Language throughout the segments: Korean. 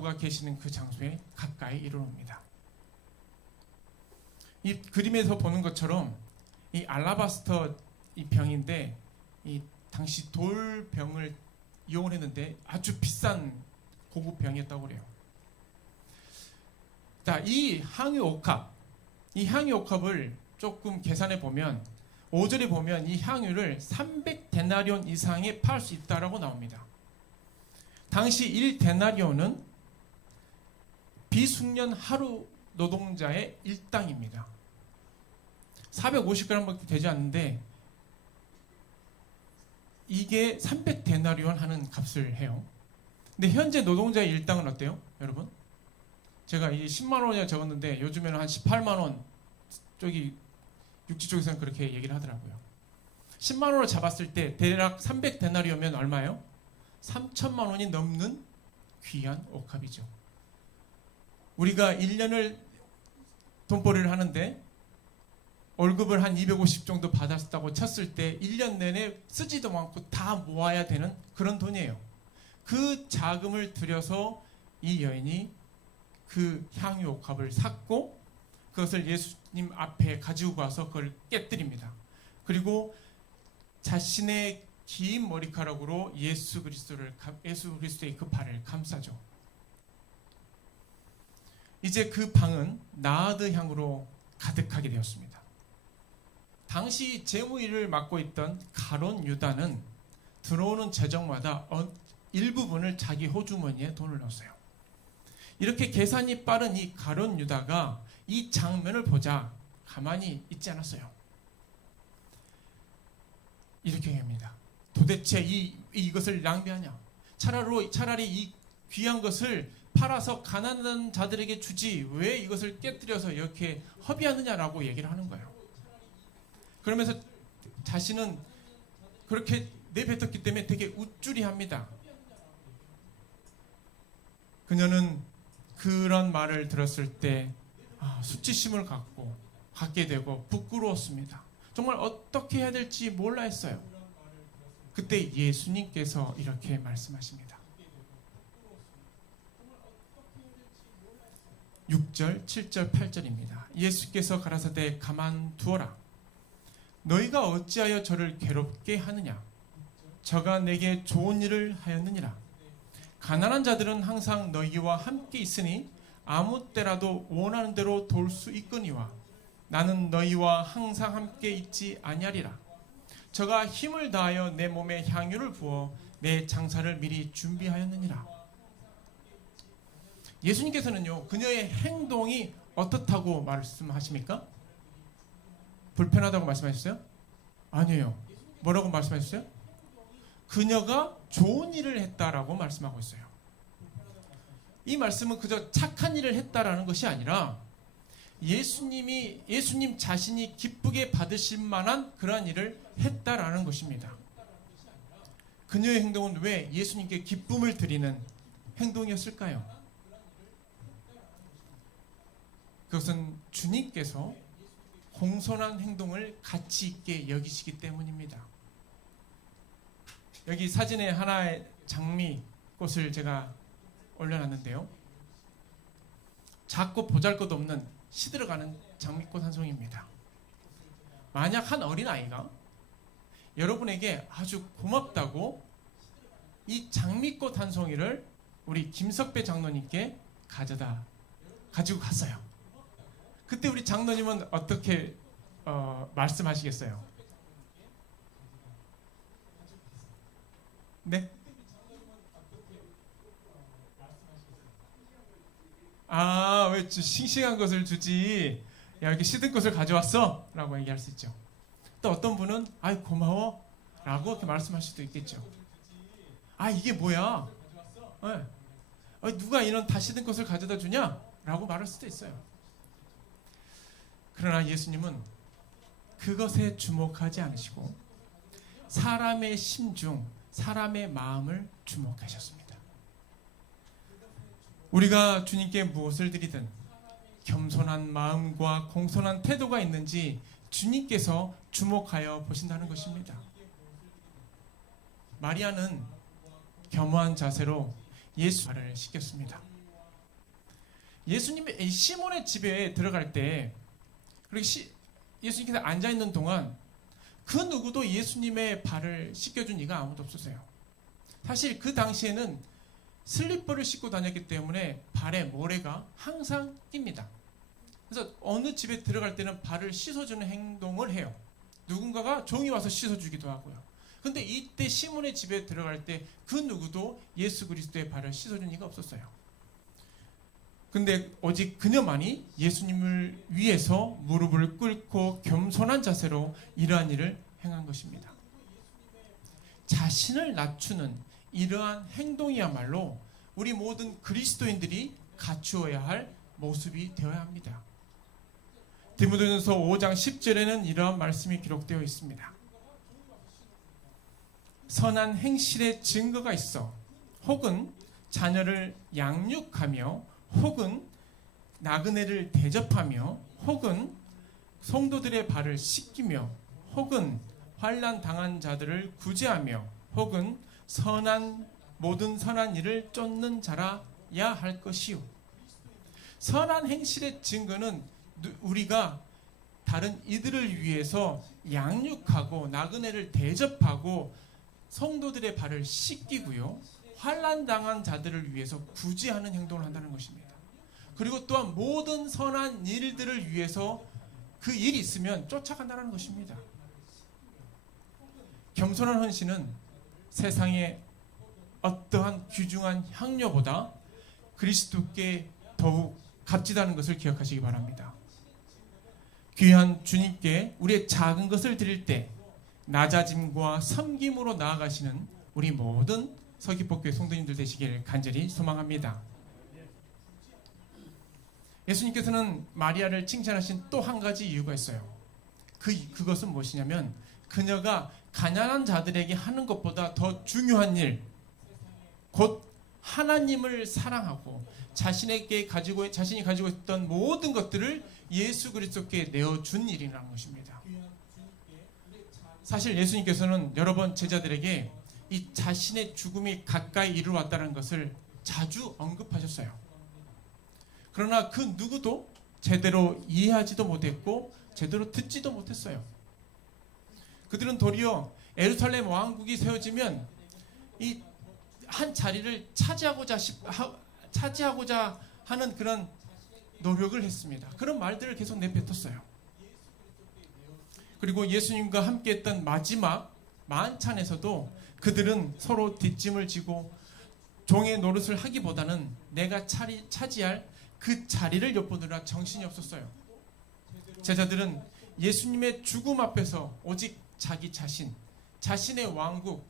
사도가 계시는 그 장소에 가까이 이르릅니다. 이 그림에서 보는 것처럼 이 알라바스터 이 병인데 이 당시 돌병을 이용을 했는데 아주 비싼 고급 병이었다고 그래요. 자, 이 향유옥합을 조금 계산해 보면 5절에 보면 이 향유를 300데나리온 이상에 팔 수 있다라고 나옵니다. 당시 1데나리온은 비숙련 하루 노동자의 일당입니다. 450g밖에 되지 않는데 이게 300데나리온 하는 값을 해요. 근데 현재 노동자의 일당은 어때요? 여러분? 제가 이 10만 원이라 적었는데 요즘에는 한 18만 원 쪽이 육지 쪽에서는 그렇게 얘기를 하더라고요. 10만 원을 잡았을 때 대략 300데나리온이면 얼마예요? 3천만 원이 넘는 귀한 옥합이죠. 우리가 1년을 돈벌이를 하는데 월급을 한 250 정도 받았다고 쳤을 때 1년 내내 쓰지도 않고 다 모아야 되는 그런 돈이에요. 그 자금을 들여서 이 여인이 그 향유옥합을 샀고 그것을 예수님 앞에 가지고 가서 그걸 깨뜨립니다. 그리고 자신의 긴 머리카락으로 예수 그리스도의 그 발을 감싸죠. 이제 그 방은 나드 향으로 가득하게 되었습니다. 당시 재무일을 맡고 있던 가론 유다는 들어오는 재정마다 일부분을 자기 호주머니에 돈을 넣었어요. 이렇게 계산이 빠른 이 가론 유다가 이 장면을 보자 가만히 있지 않았어요. 이렇게 합니다. 도대체 이것을 낭비하냐? 차라리 이 귀한 것을 팔아서 가난한 자들에게 주지 왜 이것을 깨뜨려서 이렇게 허비하느냐라고 얘기를 하는 거예요. 그러면서 자신은 그렇게 내뱉었기 때문에 되게 우쭐해합니다. 그녀는 그런 말을 들었을 때 수치심을 갖게 되고 부끄러웠습니다. 정말 어떻게 해야 될지 몰라 했어요. 그때 예수님께서 이렇게 말씀하십니다. 6절, 7절, 8절입니다. 예수께서 가라사대 가만두어라. 너희가 어찌하여 저를 괴롭게 하느냐? 저가 내게 좋은 일을 하였느니라. 가난한 자들은 항상 너희와 함께 있으니 아무 때라도 원하는 대로 돌 수 있거니와 나는 너희와 항상 함께 있지 아니하리라. 저가 힘을 다하여 내 몸에 향유를 부어 내 장사를 미리 준비하였느니라. 예수님께서는요, 그녀의 행동이 어떻다고 말씀하십니까? 불편하다고 말씀하셨어요? 아니에요. 뭐라고 말씀하셨어요? 그녀가 좋은 일을 했다라고 말씀하고 있어요. 이 말씀은 그저 착한 일을 했다라는 것이 아니라 예수님 자신이 기쁘게 받으실 만한 그러한 일을 했다라는 것입니다. 그녀의 행동은 왜 예수님께 기쁨을 드리는 행동이었을까요? 그것은 주님께서 공손한 행동을 가치 있게 여기시기 때문입니다. 여기 사진에 하나의 장미꽃을 제가 올려놨는데요. 작고 보잘것없는 시들어가는 장미꽃 한 송이입니다. 만약 한 어린아이가 여러분에게 아주 고맙다고 이 장미꽃 한 송이를 우리 김석배 장로님께 가지고 갔어요. 그때 우리 장로님은 어떻게 말씀하시겠어요? 네? 왜 싱싱한 것을 주지? 야, 이렇게 시든 것을 가져왔어? 라고 얘기할 수 있죠. 또 어떤 분은 고마워? 라고 이렇게 말씀할 수도 있겠죠. 이게 뭐야? 네. 누가 이런 다 시든 것을 가져다 주냐? 라고 말할 수도 있어요. 그러나 예수님은 그것에 주목하지 않으시고 사람의 심중, 사람의 마음을 주목하셨습니다. 우리가 주님께 무엇을 드리든 겸손한 마음과 공손한 태도가 있는지 주님께서 주목하여 보신다는 것입니다. 마리아는 겸허한 자세로 예수를 시켰습니다. 예수님의 이 시몬의 집에 들어갈 때 그리고 예수님께서 앉아 있는 동안 그 누구도 예수님의 발을 씻겨준 이가 아무도 없었어요. 사실 그 당시에는 슬리퍼를 신고 다녔기 때문에 발에 모래가 항상 낍니다. 그래서 어느 집에 들어갈 때는 발을 씻어주는 행동을 해요. 누군가가 종이 와서 씻어주기도 하고요. 근데 이때 시몬의 집에 들어갈 때 그 누구도 예수 그리스도의 발을 씻어준 이가 없었어요. 근데 오직 그녀만이 예수님을 위해서 무릎을 꿇고 겸손한 자세로 이러한 일을 행한 것입니다. 자신을 낮추는 이러한 행동이야말로 우리 모든 그리스도인들이 갖추어야 할 모습이 되어야 합니다. 디모데전서 5장 10절에는 이러한 말씀이 기록되어 있습니다. 선한 행실의 증거가 있어 혹은 자녀를 양육하며 혹은 나그네를 대접하며 혹은 성도들의 발을 씻기며 혹은 환난 당한 자들을 구제하며 혹은 모든 선한 일을 쫓는 자라야 할 것이요. 선한 행실의 증거는 우리가 다른 이들을 위해서 양육하고 나그네를 대접하고 성도들의 발을 씻기고요. 환난 당한 자들을 위해서 구제하는 행동을 한다는 것입니다. 그리고 또한 모든 선한 일들을 위해서 그 일이 있으면 쫓아간다는 것입니다. 겸손한 헌신은 세상의 어떠한 귀중한 향료보다 그리스도께 더욱 값지다는 것을 기억하시기 바랍니다. 귀한 주님께 우리의 작은 것을 드릴 때 낮아짐과 섬김으로 나아가시는 우리 모든 서귀포교회 성도님들 되시길 간절히 소망합니다. 예수님께서는 마리아를 칭찬하신 또 한 가지 이유가 있어요. 그것은 무엇이냐면 그녀가 가난한 자들에게 하는 것보다 더 중요한 일, 곧 하나님을 사랑하고 자신이 가지고 있던 모든 것들을 예수 그리스도께 내어준 일이라는 것입니다. 사실 예수님께서는 여러 번 제자들에게 이 자신의 죽음이 가까이 이르렀다는 것을 자주 언급하셨어요. 그러나 그 누구도 제대로 이해하지도 못했고 제대로 듣지도 못했어요. 그들은 도리어 예루살렘 왕국이 세워지면 이 한 자리를 차지하고자 하는 그런 노력을 했습니다. 그런 말들을 계속 내뱉었어요. 그리고 예수님과 함께했던 마지막 만찬에서도 그들은 서로 뒷짐을 지고 종의 노릇을 하기보다는 내가 차지할 그 자리를 엿보느라 정신이 없었어요. 제자들은 예수님의 죽음 앞에서 오직 자기 자신, 자신의 왕국,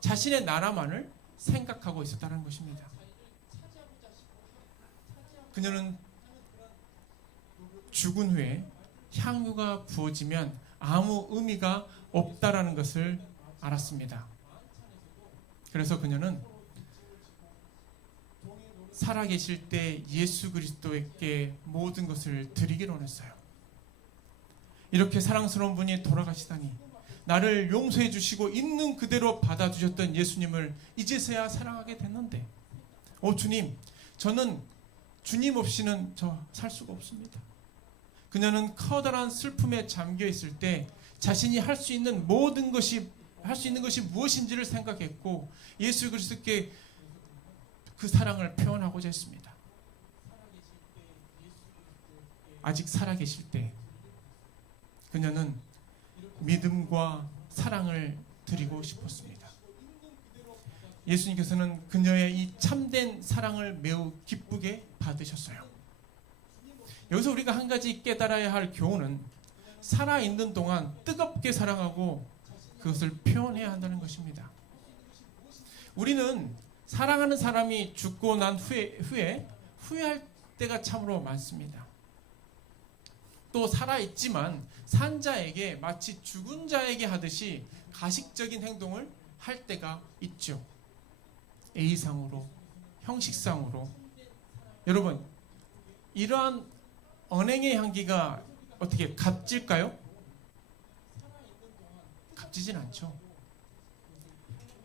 자신의 나라만을 생각하고 있었다는 것입니다. 그녀는 죽은 후에 향유가 부어지면 아무 의미가 없다라는 것을 알았습니다. 그래서 그녀는 살아계실 때 예수 그리스도에게 모든 것을 드리기로 했어요. 이렇게 사랑스러운 분이 돌아가시다니 나를 용서해 주시고 있는 그대로 받아주셨던 예수님을 이제서야 사랑하게 됐는데 주님, 저는 주님 없이는 저 살 수가 없습니다. 그녀는 커다란 슬픔에 잠겨 있을 때 자신이 할 수 있는 것이 무엇인지를 생각했고 예수 그리스도께 그 사랑을 표현하고자 했습니다. 아직 살아계실 때 그녀는 믿음과 사랑을 드리고 싶었습니다. 예수님께서는 그녀의 이 참된 사랑을 매우 기쁘게 받으셨어요. 여기서 우리가 한 가지 깨달아야 할 교훈은 살아있는 동안 뜨겁게 사랑하고 그것을 표현해야 한다는 것입니다. 우리는 사랑하는 사람이 죽고 난 후회할 때가 참으로 많습니다. 또 살아있지만 산 자에게 마치 죽은 자에게 하듯이 가식적인 행동을 할 때가 있죠. A상으로, 형식상으로. 여러분, 이러한 언행의 향기가 어떻게 값질까요? 값지진 않죠.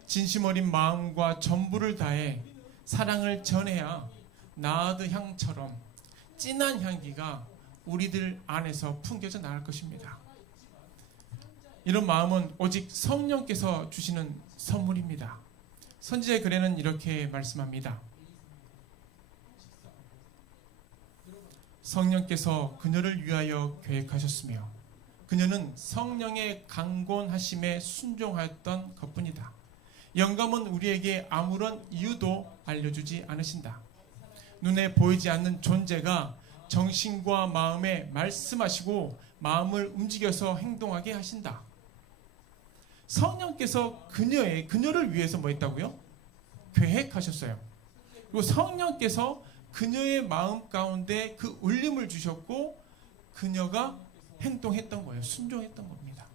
진심 어린 마음과 전부를 다해 사랑을 전해야 나드 향처럼 진한 향기가 우리들 안에서 풍겨져 나갈 것입니다. 이런 마음은 오직 성령께서 주시는 선물입니다. 선지자의 글에는 이렇게 말씀합니다. 성령께서 그녀를 위하여 계획하셨으며 그녀는 성령의 강권하심에 순종하였던 것뿐이다. 영감은 우리에게 아무런 이유도 알려주지 않으신다. 눈에 보이지 않는 존재가 정신과 마음에 말씀하시고 마음을 움직여서 행동하게 하신다. 성령께서 그녀를 위해서 뭐 했다고요? 계획하셨어요. 그리고 성령께서 그녀의 마음 가운데 그 울림을 주셨고 그녀가 행동했던 거예요. 순종했던 겁니다.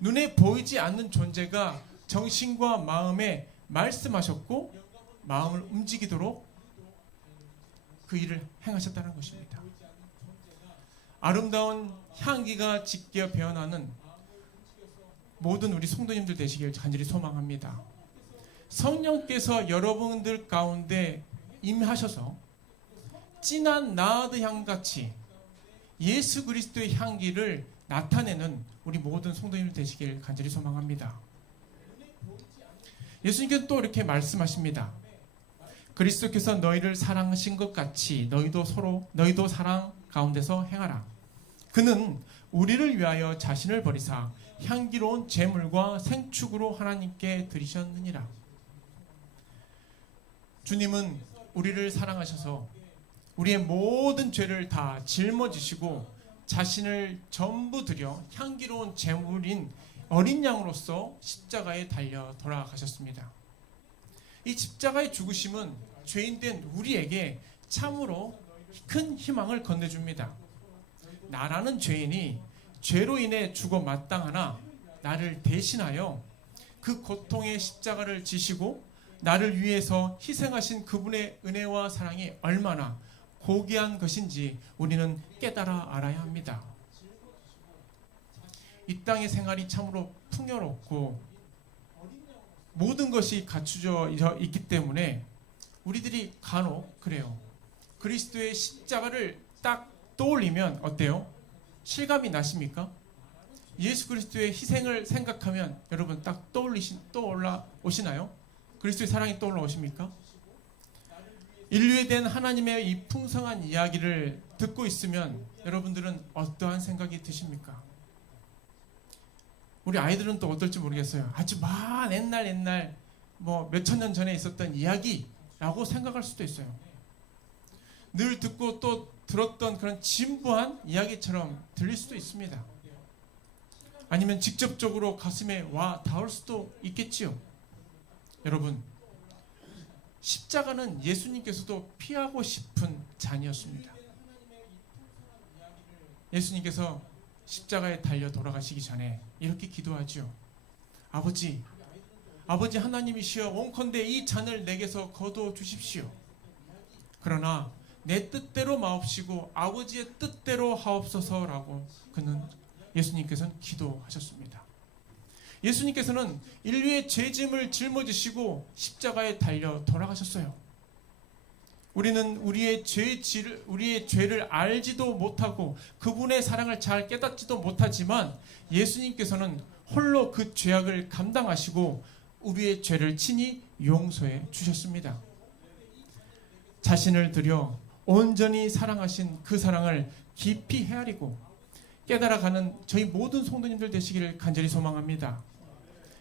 눈에 보이지 않는 존재가 정신과 마음에 말씀하셨고 마음을 움직이도록 그 일을 행하셨다는 것입니다. 아름다운 향기가 짙게 배어나는 모든 우리 성도님들 되시길 간절히 소망합니다. 성령께서 여러분들 가운데 임하셔서 진한 나드 향같이 예수 그리스도의 향기를 나타내는 우리 모든 성도님들 되시길 간절히 소망합니다. 예수님께서 또 이렇게 말씀하십니다. 그리스도께서 너희를 사랑하신 것 같이 너희도 사랑 가운데서 행하라. 그는 우리를 위하여 자신을 버리사 향기로운 제물과 생축으로 하나님께 드리셨느니라. 주님은 우리를 사랑하셔서 우리의 모든 죄를 다 짊어지시고 자신을 전부 드려 향기로운 제물인 어린 양으로서 십자가에 달려 돌아가셨습니다. 이 십자가의 죽으심은 죄인된 우리에게 참으로 큰 희망을 건네줍니다. 나라는 죄인이 죄로 인해 죽어 마땅하나 나를 대신하여 그 고통의 십자가를 지시고 나를 위해서 희생하신 그분의 은혜와 사랑이 얼마나 고귀한 것인지 우리는 깨달아 알아야 합니다. 이 땅의 생활이 참으로 풍요롭고 모든 것이 갖추져 있기 때문에 우리들이 간혹 그래요. 그리스도의 십자가를 딱 떠올리면 어때요? 실감이 나십니까? 예수 그리스도의 희생을 생각하면 여러분 딱 떠올라 오시나요? 그리스도의 사랑이 떠올라 오십니까? 인류에 대한 하나님의 이 풍성한 이야기를 듣고 있으면 여러분들은 어떠한 생각이 드십니까? 우리 아이들은 또 어떨지 모르겠어요. 아주 먼 옛날 뭐 몇천 년 전에 있었던 이야기라고 생각할 수도 있어요. 늘 듣고 또 들었던 그런 진부한 이야기처럼 들릴 수도 있습니다. 아니면 직접적으로 가슴에 와 닿을 수도 있겠지요. 여러분, 십자가는 예수님께서도 피하고 싶은 잔이었습니다. 예수님께서 십자가에 달려 돌아가시기 전에 이렇게 기도하죠. 아버지 하나님이시여, 원컨대 이 잔을 내게서 거두어 주십시오. 그러나 내 뜻대로 마옵시고 아버지의 뜻대로 하옵소서라고 예수님께서는 기도하셨습니다. 예수님께서는 인류의 죄짐을 짊어지시고 십자가에 달려 돌아가셨어요. 우리는 우리의 죄를 알지도 못하고 그분의 사랑을 잘 깨닫지도 못하지만 예수님께서는 홀로 그 죄악을 감당하시고 우리의 죄를 친히 용서해 주셨습니다. 자신을 들여 온전히 사랑하신 그 사랑을 깊이 헤아리고 깨달아가는 저희 모든 성도님들 되시기를 간절히 소망합니다.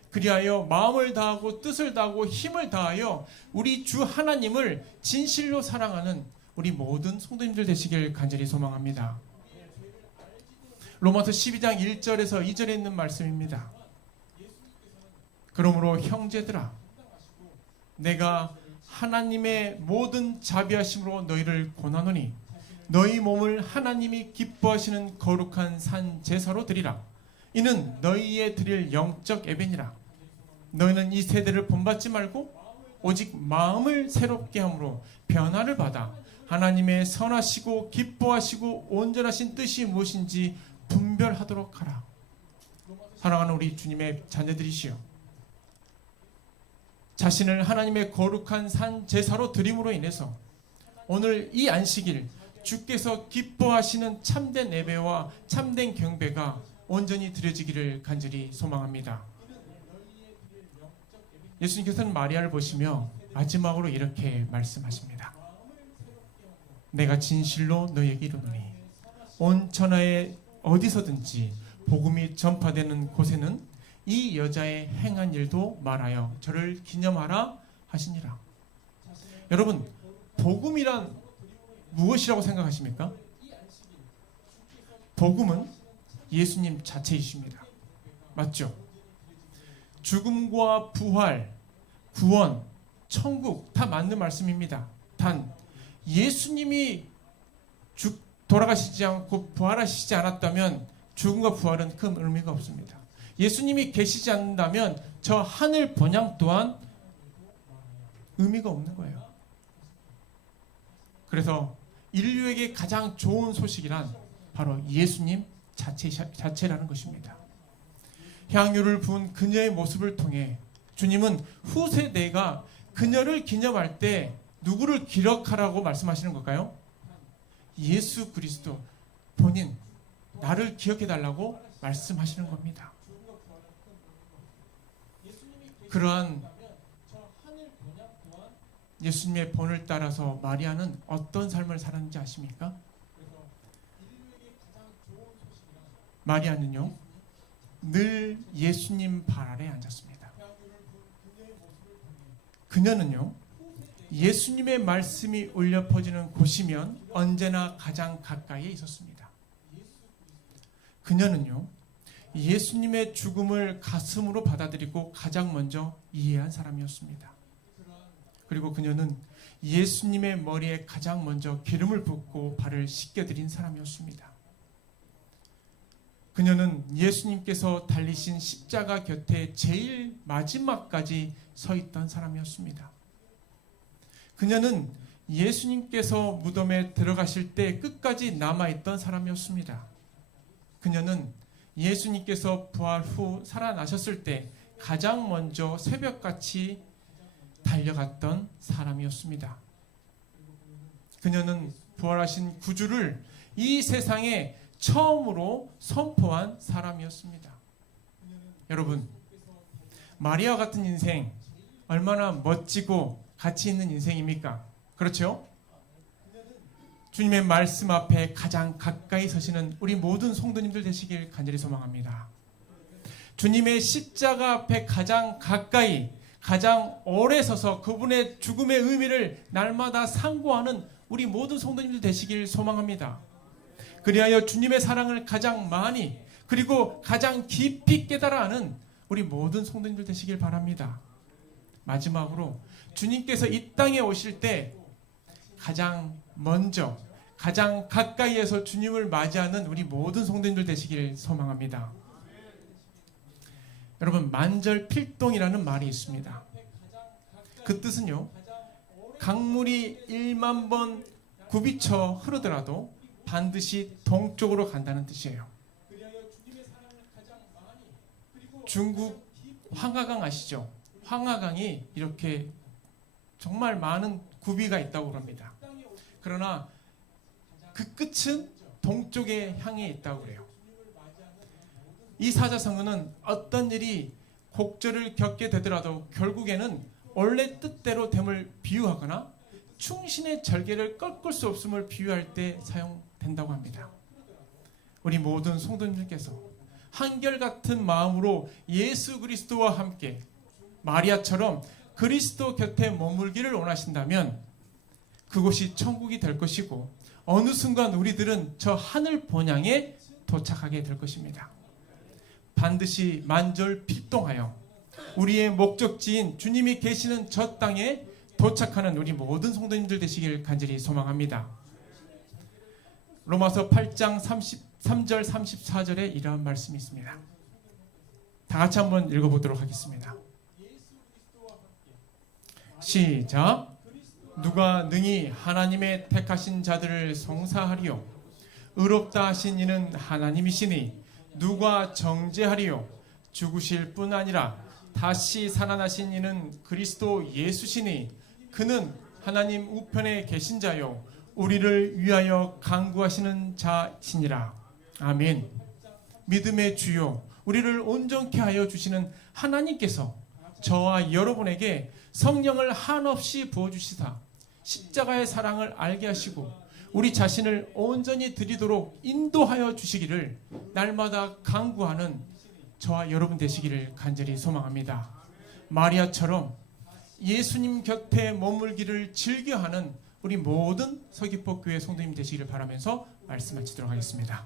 그리하여 마음을 다하고 뜻을 다하고 힘을 다하여 우리 주 하나님을 진실로 사랑하는 우리 모든 성도님들 되시길 간절히 소망합니다. 로마서 12장 1절에서 2절에 있는 말씀입니다. 그러므로 형제들아, 내가 하나님의 모든 자비하심으로 너희를 권하노니 너희 몸을 하나님이 기뻐하시는 거룩한 산 제사로 드리라. 이는 너희의 드릴 영적 예배니라. 너희는 이 세대를 본받지 말고 오직 마음을 새롭게 함으로 변화를 받아 하나님의 선하시고 기뻐하시고 온전하신 뜻이 무엇인지 분별하도록 하라. 사랑하는 우리 주님의 자녀들이시여, 자신을 하나님의 거룩한 산 제사로 드림으로 인해서 오늘 이 안식일 주께서 기뻐하시는 참된 예배와 참된 경배가 온전히 드려지기를 간절히 소망합니다. 예수님께서는 마리아를 보시며 마지막으로 이렇게 말씀하십니다. 내가 진실로 너에게 이르노니 온 천하에 어디서든지 복음이 전파되는 곳에는 이 여자의 행한 일도 말하여 저를 기념하라 하시니라. 여러분, 복음이란 무엇이라고 생각하십니까? 복음은 예수님 자체이십니다. 맞죠? 죽음과 부활, 구원, 천국 다 맞는 말씀입니다. 단 예수님이 돌아가시지 않고 부활하시지 않았다면 죽음과 부활은 큰 의미가 없습니다. 예수님이 계시지 않는다면 저 하늘 번향 또한 의미가 없는 거예요. 그래서 인류에게 가장 좋은 소식이란 바로 예수님 자체라는 것입니다. 향유를 부은 그녀의 모습을 통해 주님은 후세대가 그녀를 기념할 때 누구를 기억하라고 말씀하시는 걸까요? 예수 그리스도 본인, 나를 기억해달라고 말씀하시는 겁니다. 그러한 예수님의 본을 따라서 마리아는 어떤 삶을 살았는지 아십니까? 마리아는요, 늘 예수님 발 아래 앉았습니다. 그녀는요, 예수님의 말씀이 울려 퍼지는 곳이면 언제나 가장 가까이에 있었습니다. 그녀는요, 예수님의 죽음을 가슴으로 받아들이고 가장 먼저 이해한 사람이었습니다. 그리고 그녀는 예수님의 머리에 가장 먼저 기름을 붓고 발을 씻겨드린 사람이었습니다. 그녀는 예수님께서 달리신 십자가 곁에 제일 마지막까지 서 있던 사람이었습니다. 그녀는 예수님께서 무덤에 들어가실 때 끝까지 남아있던 사람이었습니다. 그녀는 예수님께서 부활 후 살아나셨을 때 가장 먼저 새벽같이 달려갔던 사람이었습니다. 그녀는 부활하신 구주를 이 세상에 처음으로 선포한 사람이었습니다. 여러분, 마리아 같은 인생 얼마나 멋지고 가치 있는 인생입니까? 그렇죠? 주님의 말씀 앞에 가장 가까이 서시는 우리 모든 성도님들 되시길 간절히 소망합니다. 주님의 십자가 앞에 가장 가까이, 가장 오래 서서 그분의 죽음의 의미를 날마다 상고하는 우리 모든 성도님들 되시길 소망합니다. 그리하여 주님의 사랑을 가장 많이 그리고 가장 깊이 깨달아 아는 우리 모든 성도님들 되시길 바랍니다. 마지막으로 주님께서 이 땅에 오실 때 가장 먼저 가장 가까이에서 주님을 맞이하는 우리 모든 성도님들 되시길 소망합니다. 여러분, 만절필동이라는 말이 있습니다. 그 뜻은요, 강물이 1만 번 굽이쳐 흐르더라도 반드시 동쪽으로 간다는 뜻이에요. 중국 황하강 아시죠? 황하강이 이렇게 정말 많은 굽이가 있다고 합니다. 그러나 그 끝은 동쪽에 향해 있다고 그래요. 이 사자성어는 어떤 일이 곡절을 겪게 되더라도 결국에는 원래 뜻대로 됨을 비유하거나 충신의 절개를 꺾을 수 없음을 비유할 때 사용된다고 합니다. 우리 모든 성도님들께서 한결같은 마음으로 예수 그리스도와 함께 마리아처럼 그리스도 곁에 머물기를 원하신다면 그곳이 천국이 될 것이고 어느 순간 우리들은 저 하늘 본향에 도착하게 될 것입니다. 반드시 만절필동하여 우리의 목적지인 주님이 계시는 저 땅에 도착하는 우리 모든 성도님들 되시길 간절히 소망합니다. 로마서 8장 33절 34절에 이러한 말씀이 있습니다. 다 같이 한번 읽어보도록 하겠습니다. 시작. 누가 능히 하나님의 택하신 자들을 송사하리요? 의롭다 하신 이는 하나님이시니 누가 정죄하리요? 죽으실 뿐 아니라 다시 살아나신 이는 그리스도 예수시니 그는 하나님 우편에 계신 자요 우리를 위하여 간구하시는 자시니라. 아멘. 믿음의 주요 우리를 온전케 하여 주시는 하나님께서 저와 여러분에게 성령을 한없이 부어주시사 십자가의 사랑을 알게 하시고 우리 자신을 온전히 드리도록 인도하여 주시기를 날마다 간구하는 저와 여러분 되시기를 간절히 소망합니다. 마리아처럼 예수님 곁에 머물기를 즐겨하는 우리 모든 서귀포교회 성도님 되시기를 바라면서 말씀 마치도록 하겠습니다.